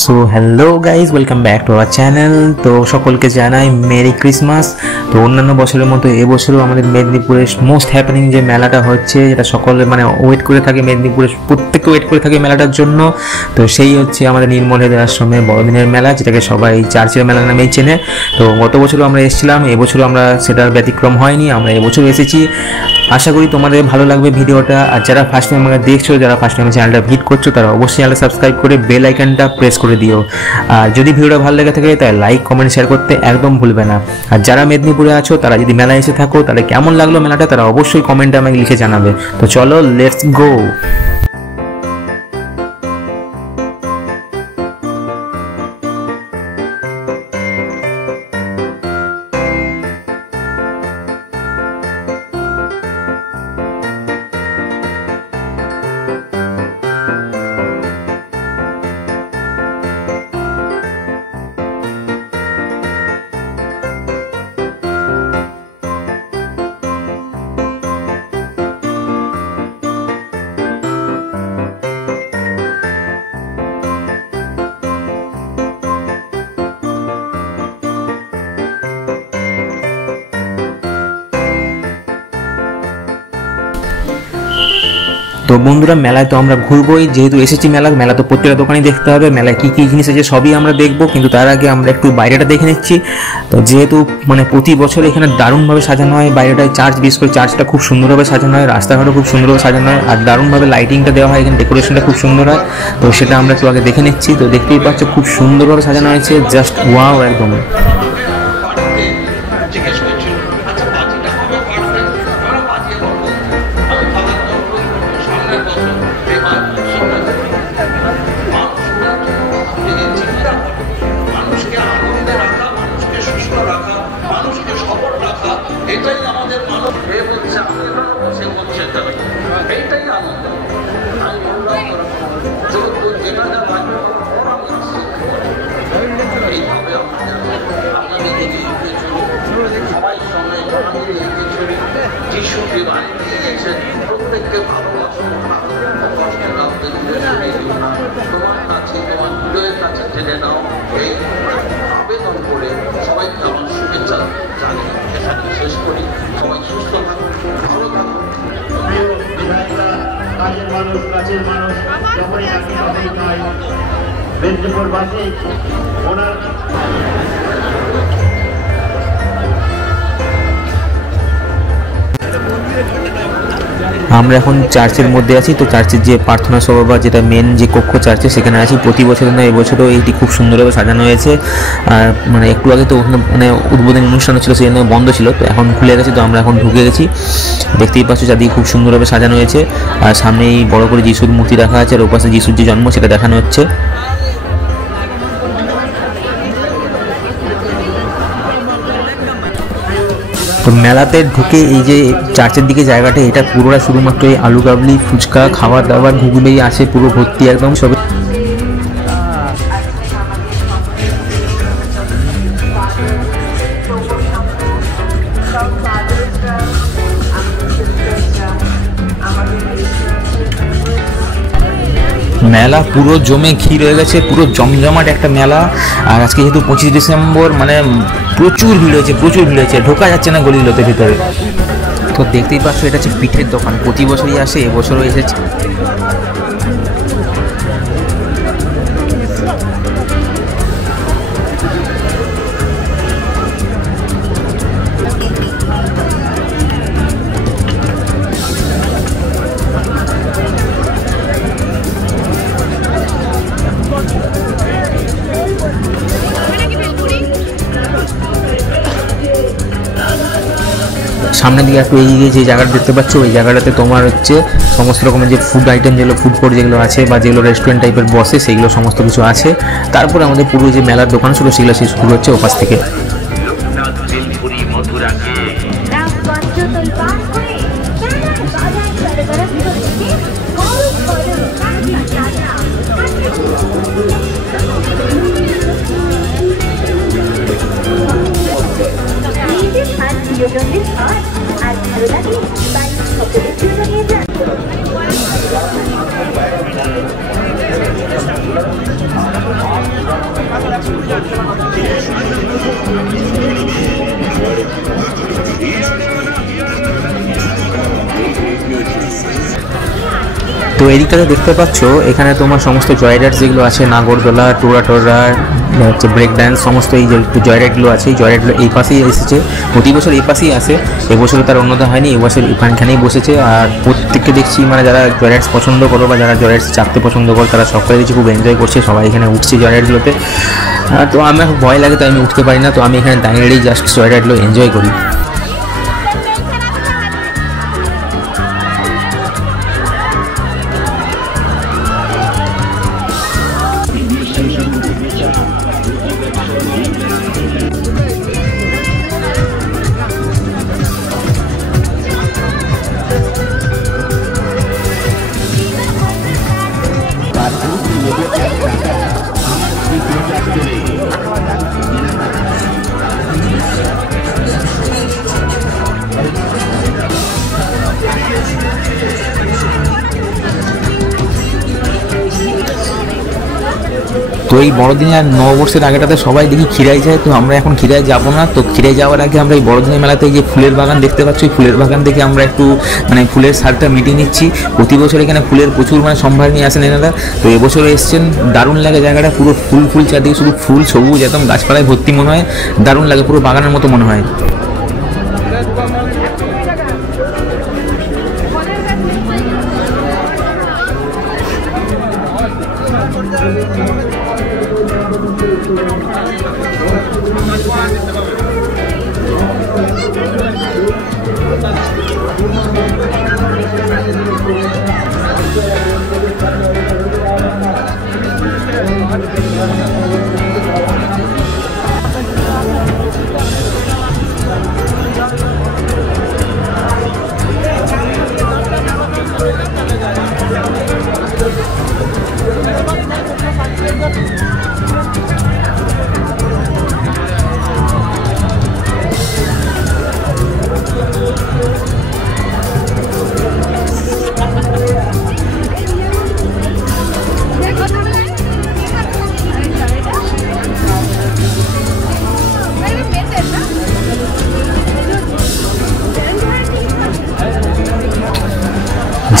So hello guys, welcome back to our channel. তো সকলকে জানাই মেরি ক্রিসমাস। তো অন্যান্য বছরের মতো এবছরও আমাদের মেদিনীপুরের মোস্ট হ্যাপেনিং যে মেলাটা হচ্ছে, যেটা সকলে ওয়েট করে থাকে, মেদিনীপুরের প্রত্যেকে ওয়েট করে থাকে মেলাটার জন্য। তো সেই হচ্ছে আমাদের নির্মলের আশ্রমে বড়দিনের মেলা, যেটাকে সবাই চার্চের মেলা নামেই চেনে। তো গত বছরও আমরা এসেছিলাম, এবছরও আমরা সেটার ব্যতিক্রম হয়নি, আমরা এবছর এসেছি। আশা করি তোমাদের ভালো লাগবে ভিডিওটা। আর যারা ফার্স্ট টাইম আমাকে দেখছো, যারা ফার্স্ট টাইম চ্যানেলটা ভিজিট করছো, তারা অবশ্যই চ্যানেলটা সাবস্ক্রাইব করে বেল আইকনটা প্রেস করে দিও। আর যদি ভিডিওটা ভালো লেগে থাকে তাহলে লাইক, কমেন্ট, শেয়ার করতে একদম ভুলবে না। আর যারা মেদিনীপুরে আছো, তারা যদি মেলায় এসে থাকো, তাহলে কেমন লাগলো মেলাটা তারা অবশ্যই কমেন্টে আমাকে লিখে জানাবে। তো চলো, লেটস গো। তো বন্ধুরা, মেলায় তো আমরা ঘুরবোই, যেহেতু এসেছি মেলা তো প্রত্যেকটা দোকানই দেখতে হবে, মেলায় কী কী জিনিস আছে সবই আমরা দেখবো। কিন্তু তার আগে আমরা একটু বাইরেটা দেখে নিচ্ছি। তো যেহেতু প্রতি বছর এখানে দারুণভাবে সাজানো হয় বাইরেটায়, চার্চ, বিশেষ করে চার্চটা খুব সুন্দরভাবে সাজানো হয়, রাস্তাঘাটও খুব সুন্দরভাবে সাজানো হয়, আর দারুণভাবে লাইটিংটা দেওয়া হয়, এখানে ডেকোরেশনটা খুব সুন্দর হয়। তো সেটা আমরা একটু আগে দেখে নিচ্ছি। তো দেখতেই পাচ্ছ খুব সুন্দরভাবে সাজানো হয়েছে, জাস্ট ওয়াও একদম। এটাই আমাদের মানব হয়ে বলছে, সে বলছে এইটাই আনন্দ। আমি বললাম যেটা যা লাগবে এইভাবে আপনাদের এগিয়ে চলুন, সবাই সঙ্গে যিশুকে বাড়ি দিয়ে গেছেন, প্রত্যেককে ভালোবাসুন, কষ্টের রাখতে দূরে সরিয়ে দিও না, তোমার কাছে, তোমার হৃদয়ের কাছে টেনে নাও। এই আবেদন করে সবাইকে আমার শুভেচ্ছা জানিয়ে এখানে শেষ করি। সবাই সুস্থ থাকুন, ভালো থাকুন। কাজের মানুষ, কাছের মানুষ, যখনই আপনি কথাই নয় মেদিনীপুরবাসী ওনার আমরা এখন চার্চের মধ্যে আছি। তো চার্চের যে প্রার্থনা সভা বা যেটা মেন যে কক্ষ চার্চে, সেখানে আছি। প্রতি বছরের না, এবছরও এইটি খুব সুন্দরভাবে সাজানো হয়েছে। আর একটু আগে তো ওখানে উদ্বোধনী অনুষ্ঠান ছিল, সেই জন্য বন্ধ ছিল, তো এখন খুলে গেছে। তো আমরা এখন ঢুকে গেছি। দেখতেই পাচ্ছ চারদিকে খুব সুন্দরভাবে সাজানো হয়েছে। আর সামনেই বড় করে যিশুর মূর্তি রাখা আছে, আর ওপাশে যিশুর যে জন্ম সেটা দেখানো হচ্ছে। তো মেলাতে ঢুকে এই যে চার্চের দিকে জায়গাটা, এটা পুরোটা শুধুমাত্র এই আলু কাবলি, ফুচকা, খাবার দাবার, ঘুগনি আছে, পুরো ভর্তি একদম সব। মেলা পুরো জমে ঘি রয়ে গেছে, পুরো জমজমাট একটা মেলা। আর আজকে যেহেতু 25 ডিসেম্বর, প্রচুর ভিড় হয়েছে, ঢোকা যাচ্ছে না গলিগুলোতে ভিতরে। তো দেখতেই পাচ্ছ, এটা হচ্ছে পিঠের দোকান, প্রতি বছরই আসে, এবছরও এসেছে। সামনের দিকে একটু এগিয়ে যে জায়গাটা দেখতে পাচ্ছ, ওই জায়গাটাতে তোমার হচ্ছে সমস্ত রকমের যে ফুড আইটেম, যেগুলো ফুড কোর্ট যেগুলো আছে বা যেগুলো রেস্টুরেন্ট টাইপের বসে, সেগুলো সমস্ত কিছু আছে। তারপরে আমাদের পুরো যে মেলার দোকান ছিল, সেগুলো শেষ শুরু হচ্ছে ওপাশ থেকে। প্রিয়জনদের হাত আর ভালো লাগলে বাড়ির সকলের জন্য নিয়ে যান। তো এদিকটাতে দেখতে পাচ্ছ এখানে তোমার সমস্ত জয় রাইড যেগুলো আছে, নাগরদোলা, টোরা হচ্ছে ব্রেক ডান্স, সমস্ত এই যে জয় রাইডগুলো আছে, এই জয় রাইডগুলো এই পাশেই এসেছে। প্রতি বছর এই পাশেই আসে, এবছরও তার অন্যতা হয়নি, এবছর এখানেই বসেছে। আর প্রত্যেককে দেখছি মানে যারা জয় রাইডস পছন্দ করো বা যারা জয় রাইডস চাপতে পছন্দ করো তারা সকলে দেখছি খুব এনজয় করছে, সবাই এখানে উঠছে জয় রাইডগুলোতে। তো আমার ভয় লাগে, তো আমি উঠতে পারি না, তো আমি এখানে দাঁড়িয়েই জাস্ট জয় রাইডগুলো এনজয় করি। তো এই বড়দিনে আর নববর্ষের আগেটাতে সবাই দেখি খিরাই যায়, তো আমরা এখন খিরাই যাবো না। তো খিরাই যাওয়ার আগে আমরা এই বড়দিনের মেলাতে এই যে ফুলের বাগান দেখতে পাচ্ছি, ফুলের বাগান থেকে আমরা একটু মানে ফুলের স্বাদটা মিটিয়ে নিচ্ছি। প্রতি বছর এখানে ফুলের প্রচুর মানে সম্ভার নিয়ে আসেন এনারা, তো এবছর এসছেন, দারুণ লাগে জায়গাটা, পুরো ফুল চারদিকে শুধু ফুল, সবুজ একদম গাছপালায় ভর্তি মনে হয়, দারুণ লাগে, পুরো বাগানের মতো মনে হয়।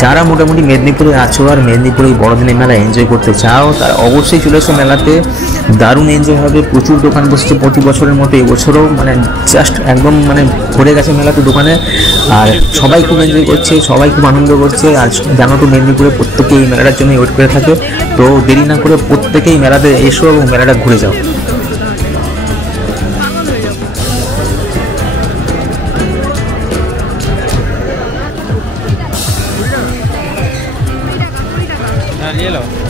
যারা মোটামুটি মেদিনীপুরে আছো আর মেদিনীপুরে এই বড়দিনের মেলা এনজয় করতে চাও তারা অবশ্যই চলে এসো মেলাতে, দারুণ এনজয় হবে। প্রচুর দোকান বসছে প্রতি বছরের মতো, এবছরও মানে জাস্ট একদম মানে ভরে গেছে মেলাতে দোকানে, আর সবাই খুব এনজয় করছে, সবাই খুব আনন্দ করছে। আর জানো তো মেদিনীপুরে প্রত্যেকেই এই মেলাটার জন্য ওয়েট করে থাকে, তো দেরি না করে প্রত্যেকেই মেলাতে এসো এবং মেলাটা ঘুরে যাও। ये लो।